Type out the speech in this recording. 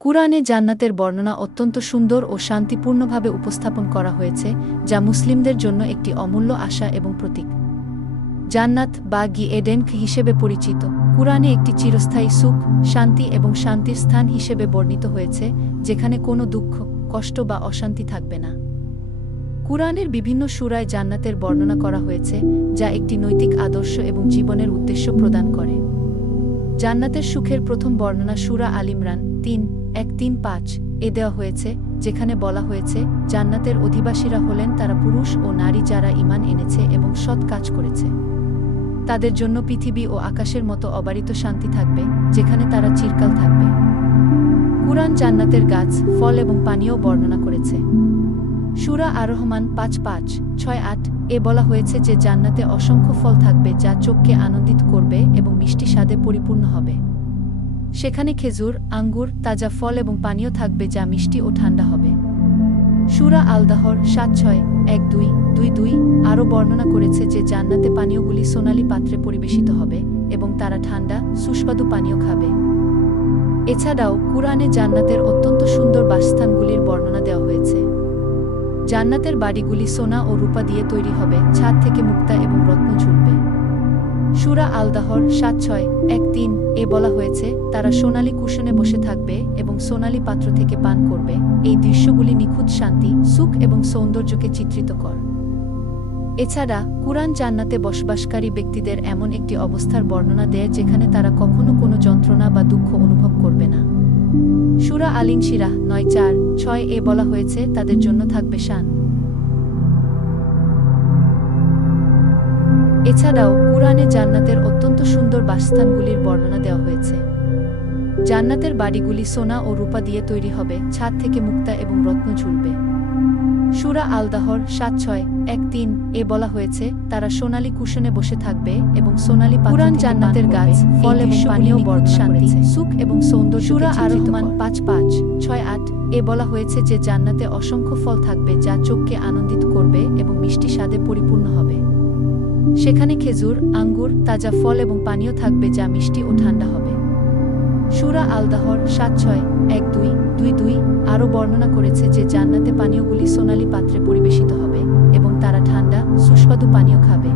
কুরআনে জান্নাতের বর্ণনা অত্যন্ত সুন্দর ও শান্তিপূর্ণভাবে উপস্থাপন করা হয়েছে, যা মুসলিমদের জন্য একটি অমূল্য আশা এবং প্রতীক। জান্নাত বা গি এডেন হিসেবে পরিচিত। কুরআনে একটি চিরস্থায়ী সুখ, শান্তি এবং শান্তির স্থান হিসেবে বর্ণিত হয়েছে, যেখানে কোনো দুঃখ, কষ্ট বা অশান্তি থাকবে না। কুরআনের বিভিন্ন সুরায় জান্নাতের বর্ণনা করা হয়েছে, যা একটি নৈতিক আদর্শ এবং জীবনের উদ্দেশ্য প্রদান করে। জান্নাতের সুখের প্রথম বর্ণনা সুরা আলিমরান তিন, এক, তিন, পাঁচ, এ দেওয়া হয়েছে, যেখানে বলা হয়েছে, জান্নাতের অধিবাসীরা হলেন তারা পুরুষ ও নারী যারা ইমান এনেছে এবং সৎ কাজ করেছে। তাদের জন্য পৃথিবী ও আকাশের মতো অবারিত শান্তি থাকবে, যেখানে তারা চিরকাল থাকবে। কুরআন জান্নাতের গাছ, ফল এবং পানীয় বর্ণনা করেছে। সুরা আরহমান পাঁচ পাঁচ, ছয়, আট, এ বলা হয়েছে যে জান্নাতে অসংখ্য ফল থাকবে যা চোখকে আনন্দিত করবে এবং মিষ্টি স্বাদে পরিপূর্ণ হবে। সেখানে খেজুর, আঙ্গুর, তাজা ফল এবং পানীয় থাকবে যা মিষ্টি ও ঠান্ডা হবে। সুরা আলদাহর সাত ছয়, এক দুই দুই দুই আরও বর্ণনা করেছে যে জান্নাতে পানীয়গুলি সোনালি পাত্রে পরিবেশিত হবে এবং তারা ঠান্ডা, সুস্বাদু পানীয় খাবে। এছাড়াও কুরআনে জান্নাতের অত্যন্ত সুন্দর বাসস্থানগুলির বর্ণনা দেওয়া হয়েছে। জান্নাতের বাড়িগুলি সোনা ও রূপা দিয়ে তৈরি হবে, ছাদ থেকে মুক্তা এবং রত্ন ঝুলবে। সুরা আলদাহর সাত ছয়, এক তিন, এ বলা হয়েছে, তারা সোনালী কুশনে বসে থাকবে এবং সোনালী পাত্র থেকে পান করবে। এই দৃশ্যগুলি নিখুঁত শান্তি, সুখ এবং সৌন্দর্যকে চিত্রিত কর। এছাড়া, কুরআন জান্নাতে বসবাসকারী ব্যক্তিদের এমন একটি অবস্থার বর্ণনা দেয় যেখানে তারা কখনো কোনো যন্ত্রণা বা দুঃখ অনুভব করবে না। সুরা আলিন শিরাহ নয় চার, ছয়, এ বলা হয়েছে, তাদের জন্য থাকবে শান। এছাড়াও কুরআনে জান্নাতের অত্যন্ত সুন্দর বাসস্থানগুলির বর্ণনা দেওয়া হয়েছে। জান্নাতের বাড়িগুলি সোনা ও রূপা দিয়ে তৈরি হবে ছাদ থেকে মুক্তা এবং রত্ন ঝুলবে। সুরা আলদাহর সাত ছয় এক তিন এ বলা হয়েছে তারা সোনালী কুশনে বসে থাকবে এবং সোনালী কুরআন জান্নাতের গাছ ফল এবং পানীয় বর্ণ শান্তি সুখ এবং সৌন্দর্য সুরা আর রহমান পাঁচ পাঁচ ছয় আট এ বলা হয়েছে যে জান্নাতে অসংখ্য ফল থাকবে যা চোখকে আনন্দিত করবে এবং মিষ্টি স্বাদে পরিপূর্ণ হবে। সেখানে খেজুর, আঙ্গুর, তাজা ফল এবং পানীয় থাকবে যা মিষ্টি ও ঠান্ডা হবে। সুরা আলদাহর সাত ছয়, এক দুই দুই দুই আরও বর্ণনা করেছে যে জান্নাতে পানীয়গুলি সোনালি পাত্রে পরিবেশিত হবে এবং তারা ঠান্ডা সুস্বাদু পানীয় খাবে।